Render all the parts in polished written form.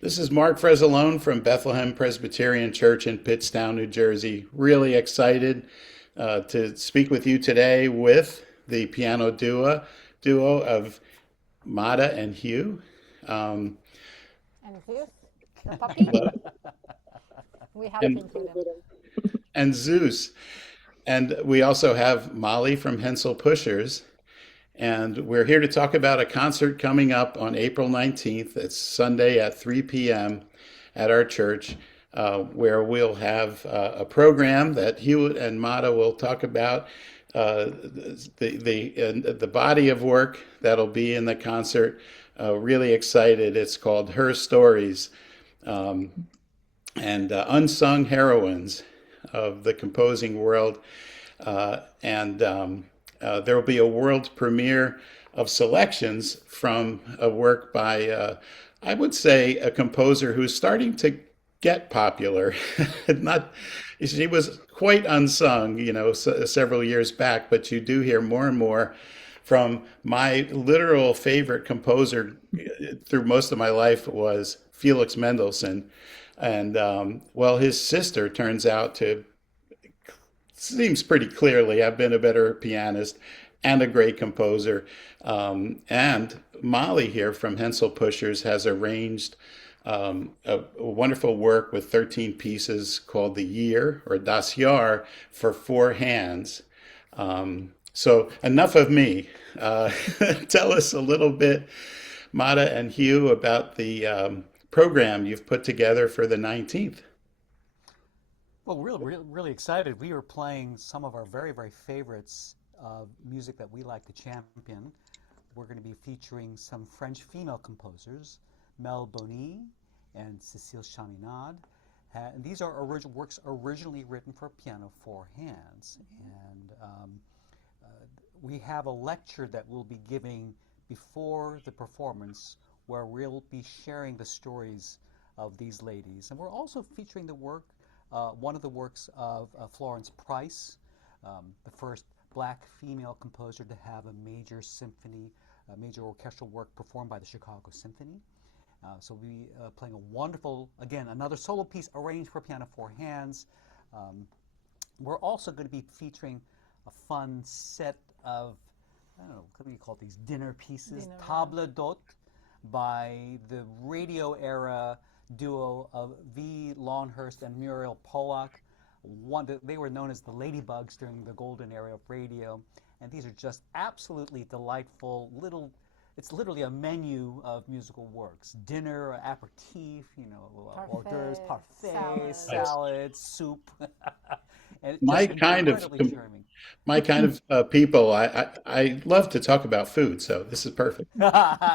This is Mark Fresolone from Bethlehem Presbyterian Church in Pittstown, New Jersey. Really excited to speak with you today with the piano duo of Mada and Hugh. Um, And Zeus, the puppy, we have to and, include him. and Zeus. And we also have Molly from HenselPushers. And we're here to talk about a concert coming up on April 19th. It's Sunday at 3 p.m. at our church, where we'll have a program that Hugh and Mata will talk about, the body of work that'll be in the concert. Really excited. It's called Her Stories, um, and Unsung Heroines of the Composing World. And there will be a world premiere of selections from a work by, I would say, a composer who's starting to get popular. Not, she was quite unsung, several years back, but you do hear more and more from my literal favorite composer through most of my life was Felix Mendelssohn. And well, his sister turns out to seems pretty clearly I've been a better pianist and a great composer. And Molly here from HenselPushers has arranged a wonderful work with 13 pieces called the Year or Das Jahr for four hands. So enough of me. Tell us a little bit, Mada and Hugh, about the program you've put together for the 19th. Well, really excited. We are playing some of our very favorites of music that we like to champion. We're going to be featuring some French female composers, Mel Bonis and Cécile Chaminade. And these are works originally written for piano four hands. And we have a lecture that we'll be giving before the performance where we'll be sharing the stories of these ladies. And we're also featuring one of the works of Florence Price, the first black female composer to have a major symphony, a major orchestral work performed by the Chicago Symphony. So we'll be playing a wonderful, again, another solo piece arranged for piano four hands. We're also going to be featuring a fun set of, I don't know, what do you call these, dinner pieces, table d'hôte, by the radio era duo of Vee Lawnhurst and Muriel Pollack. They were known as the Ladybugs during the golden era of radio, and these are just absolutely delightful it's literally a menu of musical works. Dinner, aperitif, hors d'oeuvres, parfait, salad, soup. And it's My just kind of incredibly charming. my kind of people. I love to talk about food, so this is perfect.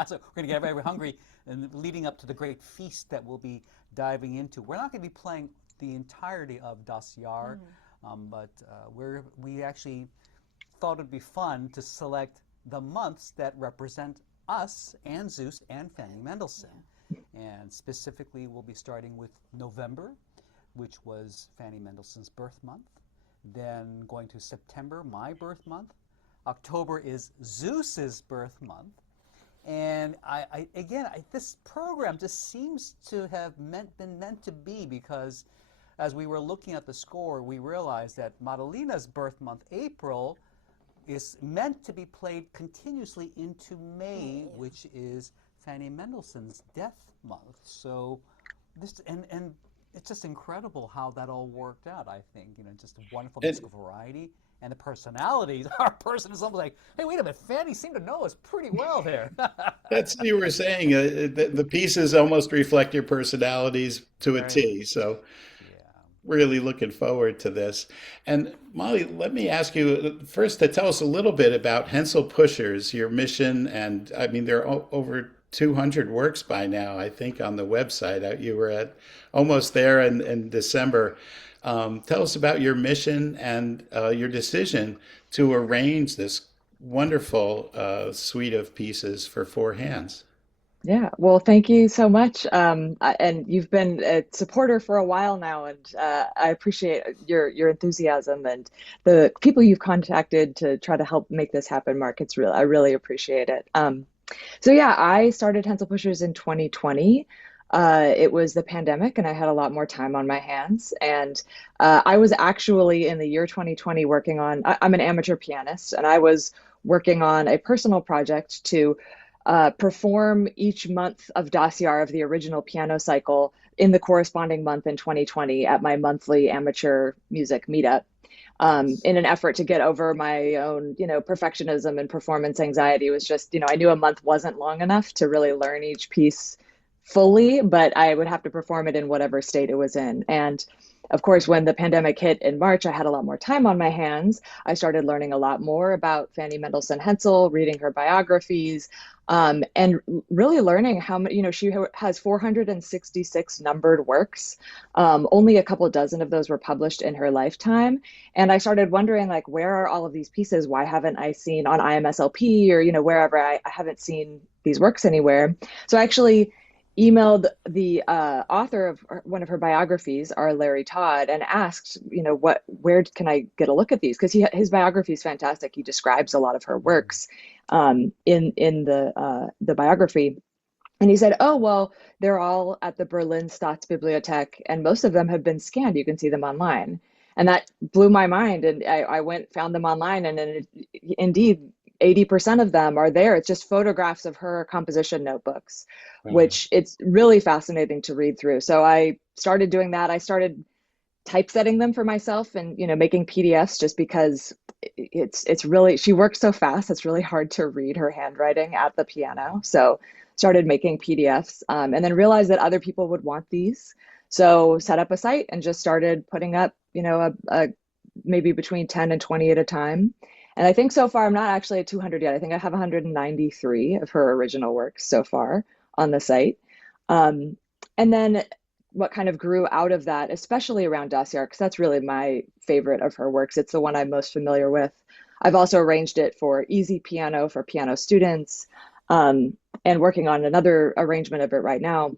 So we're going to get very hungry and leading up to the great feast that we'll be diving into. We're not going to be playing the entirety of Das Jahr, but we actually thought it'd be fun to select the months that represent us and Zeus and Fanny Mendelssohn. And specifically, we'll be starting with November, which was Fanny Mendelssohn's birth month. Then going to September, my birth month. October is Zeus's birth month. And this program just seems to have been meant to be, because as we were looking at the score, we realized that Mădălina's birth month, April, is meant to be played continuously into May, which is Fanny Mendelssohn's death month. So and it's just incredible how that all worked out, I think. Just a wonderful musical variety. And the personalities, our person is almost like, hey, wait a minute, Fanny seemed to know us pretty well there. That's what you were saying. The pieces almost reflect your personalities to a Right. T. So Yeah. really looking forward to this. And Molly, let me ask you first to tell us a little bit about HenselPushers, your mission. And I mean, there are over 200 works by now, I think, on the website. You were at almost there in December. Tell us about your mission and your decision to arrange this wonderful suite of pieces for four hands. Yeah, well, thank you so much. And you've been a supporter for a while now, and I appreciate your enthusiasm and the people you've contacted to try to help make this happen, Mark. I really appreciate it. So yeah, I started HenselPushers in 2020. it was the pandemic and I had a lot more time on my hands. And I was actually in the year 2020 working on, I'm an amateur pianist, and I was working on a personal project to perform each month of Das Jahr of the original piano cycle in the corresponding month in 2020 at my monthly amateur music meetup. In an effort to get over my own, perfectionism and performance anxiety. It was just, I knew a month wasn't long enough to really learn each piece fully, but I would have to perform it in whatever state it was in. And of course, when the pandemic hit in March, I had a lot more time on my hands. I started learning a lot more about Fanny Mendelssohn-Hensel, reading her biographies, and really learning how many, she has 466 numbered works. Only a couple dozen of those were published in her lifetime. And I started wondering, like, where are all of these pieces? Why haven't I seen on IMSLP or, wherever I haven't seen these works anywhere? So I actually emailed the author of one of her biographies, R. Larry Todd, and asked, where can I get a look at these? Because his biography is fantastic. He describes a lot of her works in the biography. And he said, oh, well, they're all at the Berlin Staatsbibliothek, and most of them have been scanned. You can see them online. And that blew my mind. And I went, found them online, and indeed, 80% of them are there. It's just photographs of her composition notebooks, which it's really fascinating to read through. So I started doing that. I started typesetting them for myself and, making PDFs, just because it's really, she works so fast. It's really hard to read her handwriting at the piano. So started making PDFs, and then realized that other people would want these. So set up a site and just started putting up, maybe between 10 and 20 at a time. And I think so far, I'm not actually at 200 yet. I think I have 193 of her original works so far on the site. And then what kind of grew out of that, especially around Das Jahr, because that's really my favorite of her works. It's the one I'm most familiar with. I've also arranged it for easy piano for piano students, and working on another arrangement of it right now.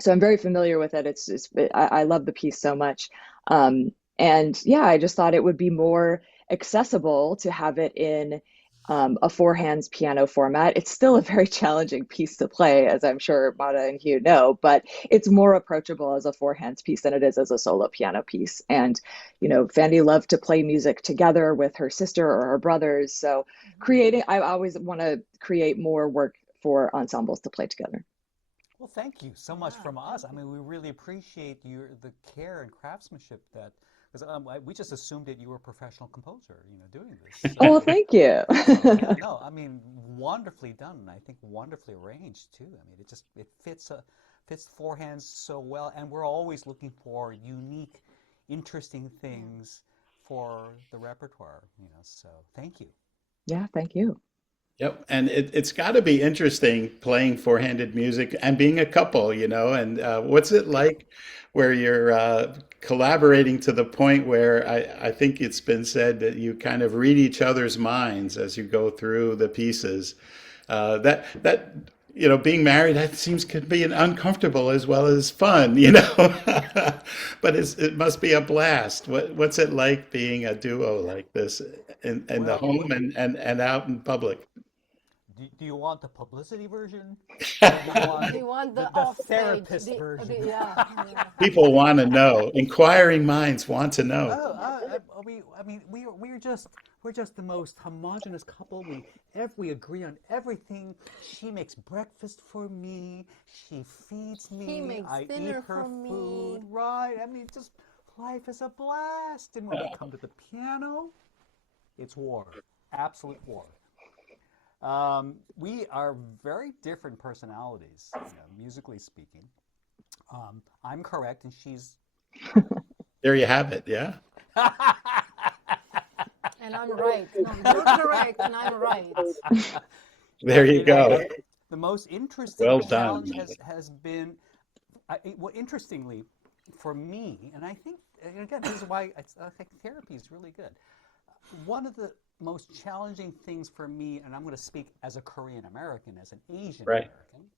So I'm very familiar with it. I love the piece so much. And yeah, I just thought it would be more accessible to have it in a four hands piano format. It's still a very challenging piece to play, as I'm sure Mada and Hugh know, but it's more approachable as a four hands piece than it is as a solo piano piece. And, Fanny loved to play music together with her sister or her brothers. So I always want to create more work for ensembles to play together. Well, thank you so much from us. I mean, we really appreciate the care and craftsmanship that, because we just assumed that you were a professional composer, doing this. So, Oh, well, thank you. yeah, no, I mean, wonderfully done, and I think wonderfully arranged too. I mean, it fits four hands so well, and we're always looking for unique, interesting things for the repertoire. So thank you. Yeah, thank you. Yep, and it's got to be interesting playing four-handed music and being a couple, and what's it like where you're collaborating to the point where I think it's been said that you kind of read each other's minds as you go through the pieces. Being married, that seems could be an uncomfortable as well as fun, but it must be a blast. What's it like being a duo like this in the home and out in public? Do you want the publicity version? Or do You want the the offstage, therapist version? yeah. People want to know. Inquiring minds want to know. We're just the most homogenous couple. We agree on everything. She makes breakfast for me. She feeds me. He makes I dinner eat her for me. food. Right. I mean, just life is a blast. And when we come to the piano, it's war. Absolute war. We are very different personalities, musically speaking. I'm correct, and she's. There you have it. Yeah. And I'm right. No, you're correct, and I'm right. There you go. The most interesting Well done. challenge has been, interestingly, for me, and I think, again, this is why I think therapy is really good. One of the most challenging things for me, and I'm going to speak as a Korean American, as an Asian Right. American,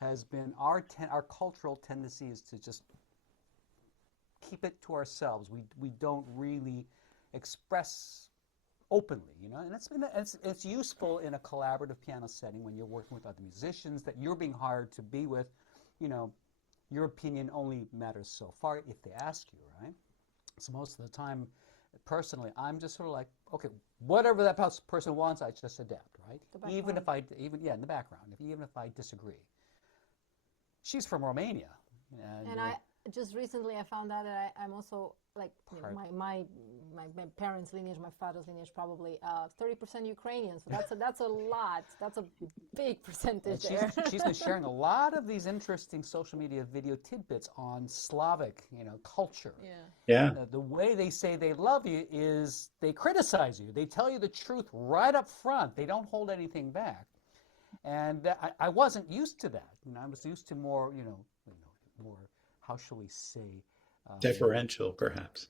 has been our cultural tendencies to just keep it to ourselves. We don't really express openly, and it's useful in a collaborative piano setting when you're working with other musicians that you're being hired to be with, your opinion only matters so far if they ask you, right? So most of the time, personally, I'm just sort of like, okay, whatever that person wants, I just adapt, right? Even if in the background, even if I disagree. She's from Romania, and I just recently I found out that I'm also like my parents' lineage, my father's lineage, probably 30% Ukrainian. So that's a lot. That's a big percentage there. She's been sharing a lot of these interesting social media video tidbits on Slavic, culture. Yeah. The way they say they love you is they criticize you. They tell you the truth right up front. They don't hold anything back. And I wasn't used to that. I was used to more, more, how shall we say, deferential, perhaps.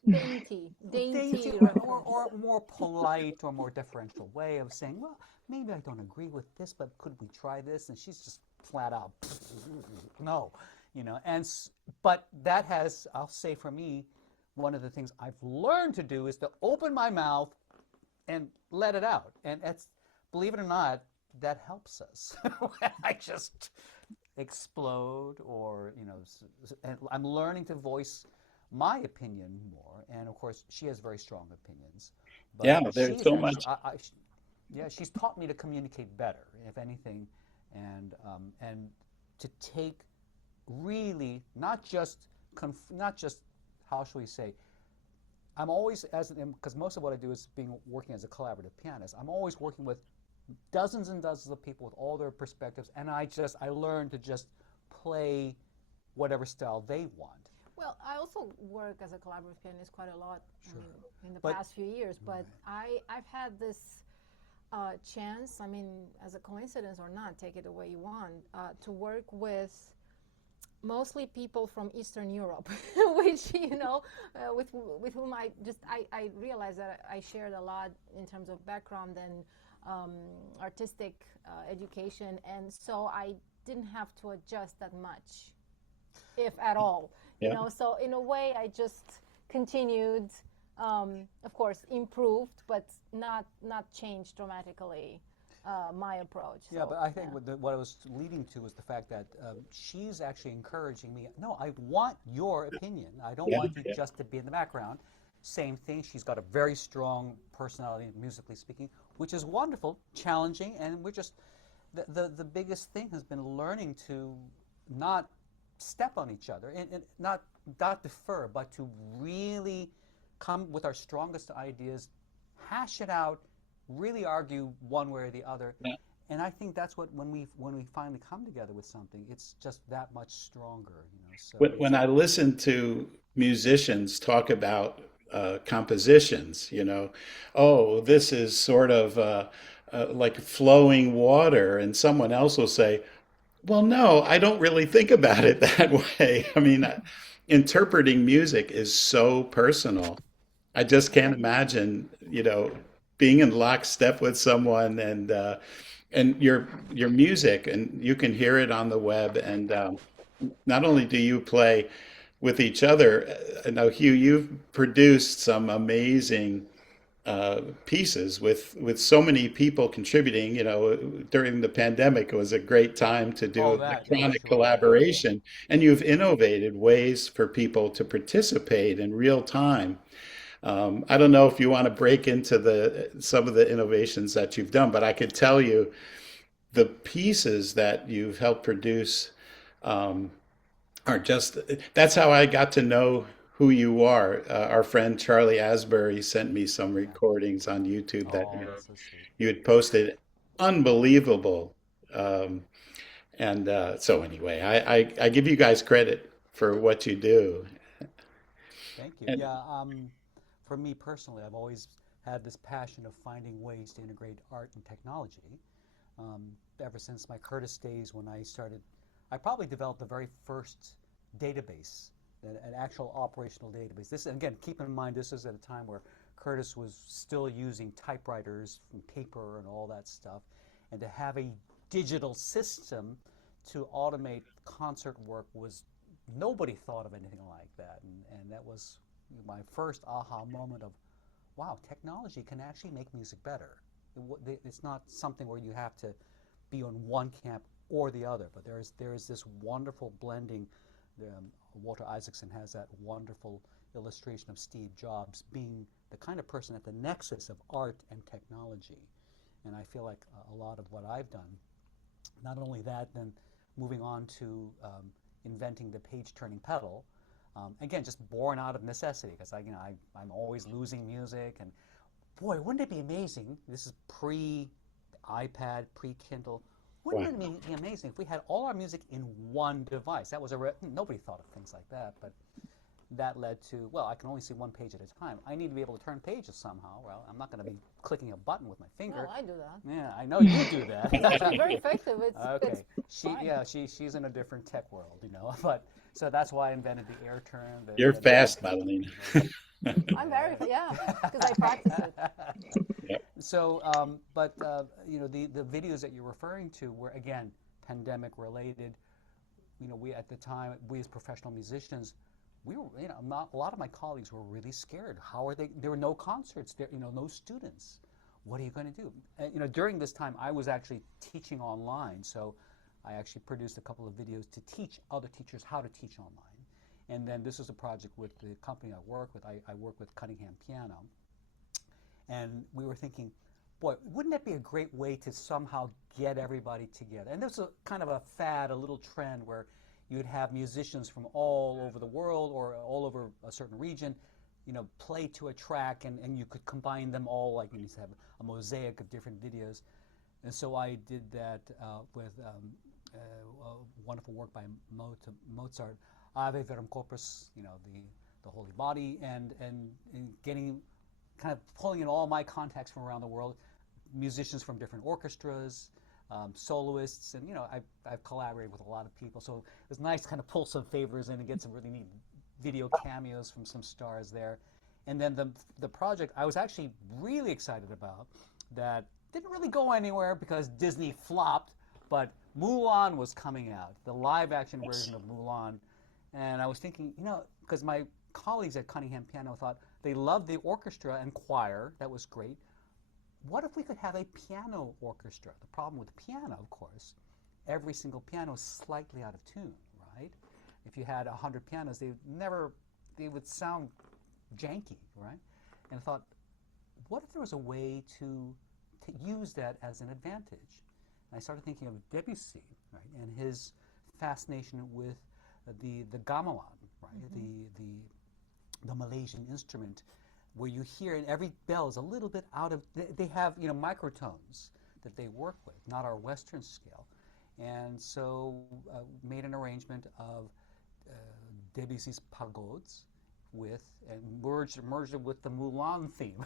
Dainty, or more polite or more deferential way of saying, well, maybe I don't agree with this, but could we try this? And she's just flat out, no, but that has, I'll say for me, one of the things I've learned to do is to open my mouth and let it out. And that's, believe it or not, that helps us. I just explode, or and I'm learning to voice my opinion more. And of course, she has very strong opinions. But yeah, there's so much. She's taught me to communicate better, if anything, and to take really not just how shall we say. I'm always because most of what I do is working as a collaborative pianist. I'm always working with dozens and dozens of people with all their perspectives, and I learn to just play whatever style they want. Well, I also work as a collaborative pianist quite a lot in the past few years, but I've had this chance, as a coincidence or not, take it the way you want, to work with mostly people from Eastern Europe, which, with whom I realized that I shared a lot in terms of background and artistic education, and so I didn't have to adjust that much, if at all. So in a way, I just continued, of course, improved, but not changed dramatically my approach. Yeah, but I think what I was leading to was the fact that she's actually encouraging me. No, I want your opinion. I don't want you just to be in the background. Same thing. She's got a very strong personality, musically speaking, which is wonderful, challenging, and we're just the biggest thing has been learning to not step on each other and not defer, but to really come with our strongest ideas, hash it out, really argue one way or the other. Yeah. And I think that's what when we finally come together with something, it's just that much stronger. So when I listen to musicians talk about compositions, oh, this is sort of like flowing water, and someone else will say, well, no, I don't really think about it that way. Interpreting music is so personal. I just can't imagine, being in lockstep with someone, and your music, and you can hear it on the web, and not only do you play with each other. Now, Hugh, you've produced some amazing pieces with so many people contributing. During the pandemic, it was a great time to do electronic collaboration, and you've innovated ways for people to participate in real time. I don't know if you want to break into some of the innovations that you've done, but I could tell you the pieces that you've helped produce are just, that's how I got to know who you are. Our friend Charlie Asbury sent me some recordings on YouTube that you had posted. Unbelievable. So anyway, I give you guys credit for what you do. Thank you. For me personally, I've always had this passion of finding ways to integrate art and technology. Ever since my Curtis days, when I probably developed the very first database, an actual operational database. This, again, keep in mind, this is at a time where Curtis was still using typewriters and paper and all that stuff, and to have a digital system to automate concert work nobody thought of anything like that, and that was my first aha moment of, wow, technology can actually make music better. It's not something where you have to be on one camp or the other, but there is this wonderful blending Walter Isaacson has that wonderful illustration of Steve Jobs being the kind of person at the nexus of art and technology. And I feel like a lot of what I've done, not only that, then moving on to inventing the page-turning pedal, again, just born out of necessity, because I'm always losing music, and boy, wouldn't it be amazing? This is pre-iPad, pre-Kindle. Wouldn't it be amazing if we had all our music in one device? That was nobody thought of things like that, but that led to, well, I can only see one page at a time. I need to be able to turn pages somehow. Well, I'm not going to be clicking a button with my finger. Well, I do that. Yeah, I know you do that. It's actually very effective. Okay, fine. she's in a different tech world, but so that's why I invented the air turn. You're fast, Mădălina. I'm very, because I practice it. Yep. So, the videos that you're referring to were, again, pandemic related. We at the time, we as professional musicians, we were, a lot of my colleagues were really scared. How are they? There were no concerts. There, no students. What are you going to do? And, during this time, I was actually teaching online. So, I actually produced a couple of videos to teach other teachers how to teach online. And then this is a project with the company I work with. I work with Cunningham Piano. And we were thinking, boy, wouldn't that be a great way to somehow get everybody together? And there's a kind of a fad, a little trend where you'd have musicians from all over the world or all over a certain region, play to a track, and you could combine them all, like you have a mosaic of different videos. And so I did that with wonderful work by Mozart, Ave Verum Corpus, the Holy Body, and getting, kind of pulling in all my contacts from around the world, musicians from different orchestras, soloists, and I've collaborated with a lot of people, so it was nice to kind of pull some favors in and get some really neat video cameos from some stars there. And then the project I was actually really excited about that didn't really go anywhere because Disney flopped, but Mulan was coming out, the live action version of Mulan. And I was thinking, because my colleagues at Cunningham Piano thought they loved the orchestra and choir, that was great. What if we could have a piano orchestra? The problem with piano, of course, every single piano is slightly out of tune, right? If you had 100 pianos, they would sound janky, right? And I thought, what if there was a way to use that as an advantage? And I started thinking of Debussy, right, and his fascination with the gamelan, right, the Malaysian instrument, where you hear, and every bell is a little bit out of. They have microtones that they work with, not our Western scale, and so made an arrangement of Debussy's pagodes and merged it with the Mulan theme.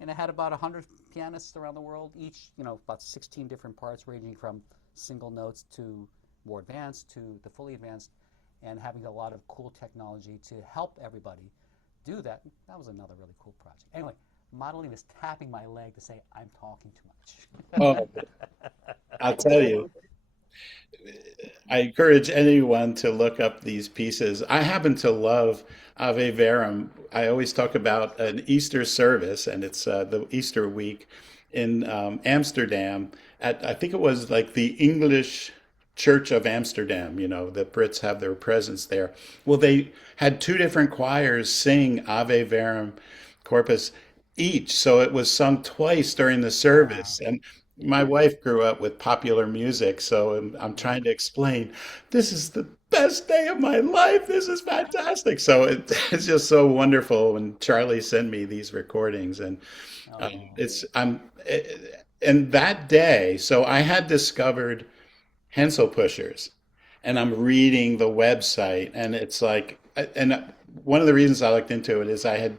And I had about 100 pianists around the world, each, about 16 different parts, ranging from single notes to more advanced to the fully advanced, and having a lot of cool technology to help everybody do that. That was another really cool project. Anyway, Mădălina is tapping my leg to say I'm talking too much. Oh, I'll tell you, I encourage anyone to look up these pieces. I happen to love Ave Verum. I always talk about an Easter service, and it's the Easter week in Amsterdam. I think it was like the English Church of Amsterdam. The Brits have their presence there. Well, they had two different choirs sing Ave Verum Corpus each, so it was sung twice during the service. And my wife grew up with popular music, so I'm trying to explain, this is the best day of my life. This is fantastic. So it's just so wonderful when Charlie sent me these recordings, and and that day, so I had discovered HenselPushers, and I'm reading the website, and it's like, and one of the reasons I looked into it is I had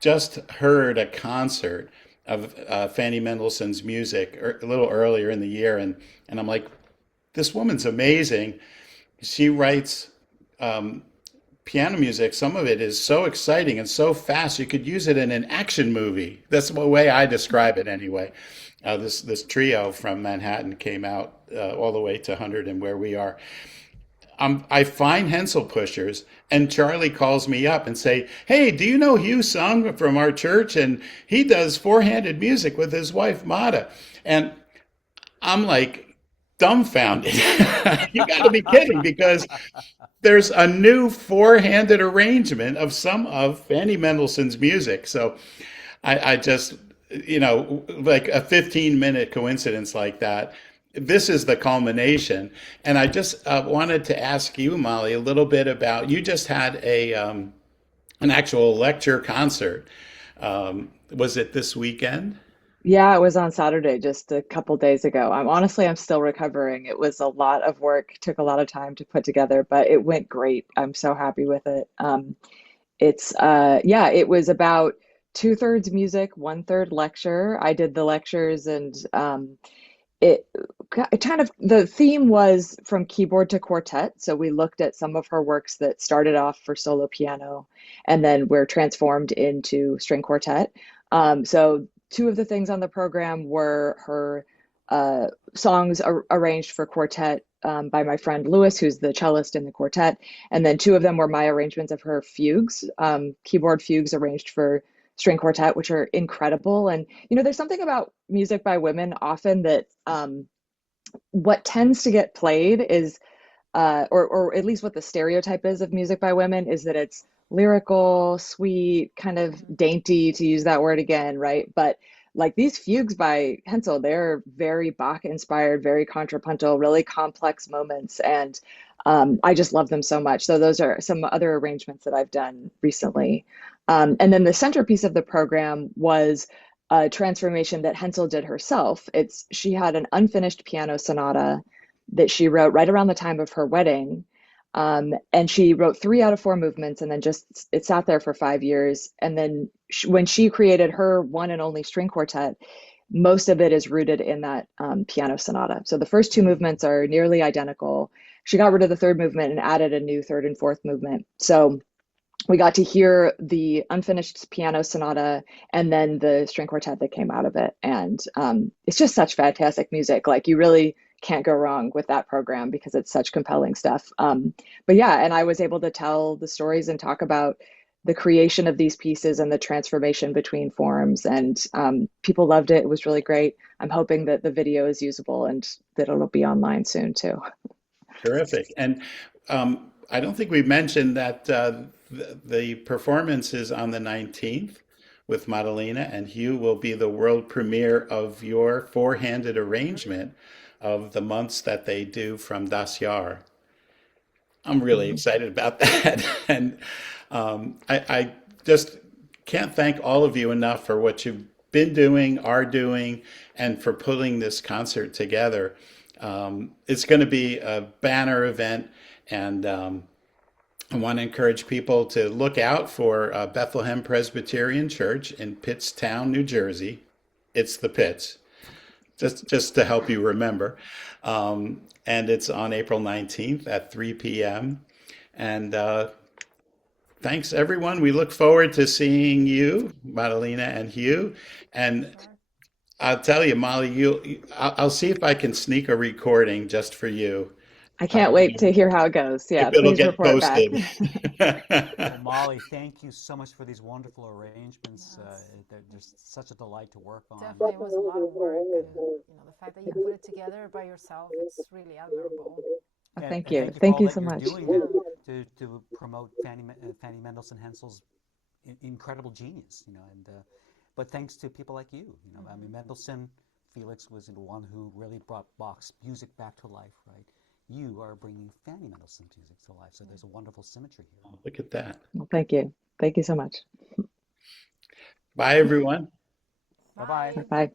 just heard a concert of Fanny Mendelssohn's music a little earlier in the year, and I'm like, this woman's amazing. She writes piano music. Some of it is so exciting and so fast, you could use it in an action movie. That's the way I describe it anyway. This trio from Manhattan came out all the way to 100 and where we are. I find HenselPushers, and Charlie calls me up and say, hey, do you know Hugh Sung from our church? And he does four-handed music with his wife, Mada. And I'm like, dumbfounded. You got to be kidding, because there's a new four-handed arrangement of some of Fanny Mendelssohn's music. So I just, like a 15-minute coincidence like that. This is the culmination. And I just wanted to ask you, Molly, a little bit about, you just had an actual lecture concert. Was it this weekend? Yeah, it was on Saturday, just a couple days ago. I'm still recovering. It was a lot of work, took a lot of time to put together, but it went great. I'm so happy with it. Yeah, it was about two-thirds music, one-third lecture. I did the lectures, and it kind of, the theme was from keyboard to quartet. So we looked at some of her works that started off for solo piano and then were transformed into string quartet. So two of the things on the program were her songs arranged for quartet by my friend Lewis, who's the cellist in the quartet. And then two of them were my arrangements of her fugues, keyboard fugues arranged for string quartet, which are incredible. And, there's something about music by women often that what tends to get played is, or at least what the stereotype is of music by women, is that it's lyrical, sweet, kind of dainty, to use that word again, right? But like these fugues by Hensel, they're very Bach inspired, very contrapuntal, really complex moments. And I just love them so much. So those are some other arrangements that I've done recently. And then the centerpiece of the program was a transformation that Hensel did herself. She had an unfinished piano sonata that she wrote right around the time of her wedding. And she wrote 3 out of 4 movements, and then it sat there for 5 years. And then when she created her one and only string quartet, most of it is rooted in that piano sonata. So the first 2 movements are nearly identical. She got rid of the 3rd movement and added a new 3rd and 4th movement. So we got to hear the unfinished piano sonata and then the string quartet that came out of it. And it's just such fantastic music. Like, you really can't go wrong with that program because it's such compelling stuff. But yeah, and I was able to tell the stories and talk about the creation of these pieces and the transformation between forms. And people loved it. It was really great. I'm hoping that the video is usable and that it'll be online soon too. Terrific. And I don't think we mentioned that the performance is on the 19th with Mădălina, and Hugh will be the world premiere of your four-handed arrangement of the months that they do from Das Jahr. I'm really excited about that. And I just can't thank all of you enough for what you've been doing, are doing, and for putting this concert together. It's going to be a banner event, and I want to encourage people to look out for Bethlehem Presbyterian Church in Pittstown, New Jersey. It's the Pitts, just to help you remember. And it's on April 19th at 3 p.m. And thanks, everyone. We look forward to seeing you, Mădălina and Hugh. And I'll tell you, Molly, I'll see if I can sneak a recording just for you. I can't wait to hear how it goes. Yeah, If it'll please get report back. posted. Well, Molly, thank you so much for these wonderful arrangements. They're just such a delight to work on. Definitely was a lot of work. And, the fact that you put it together by yourself, it's really admirable. Oh, And, thank and you. thank you for Thank all you that so you're much. doing to promote Fanny Mendelssohn-Hensel's incredible genius, and but thanks to people like you, I mean, Mendelssohn, Felix was the one who really brought Bach's music back to life, right? You are bringing Fanny Mendelssohn's music to life, so there's a wonderful symmetry here. Look at that. Well, thank you. Thank you so much. Bye, everyone. Bye-bye. Bye. Bye.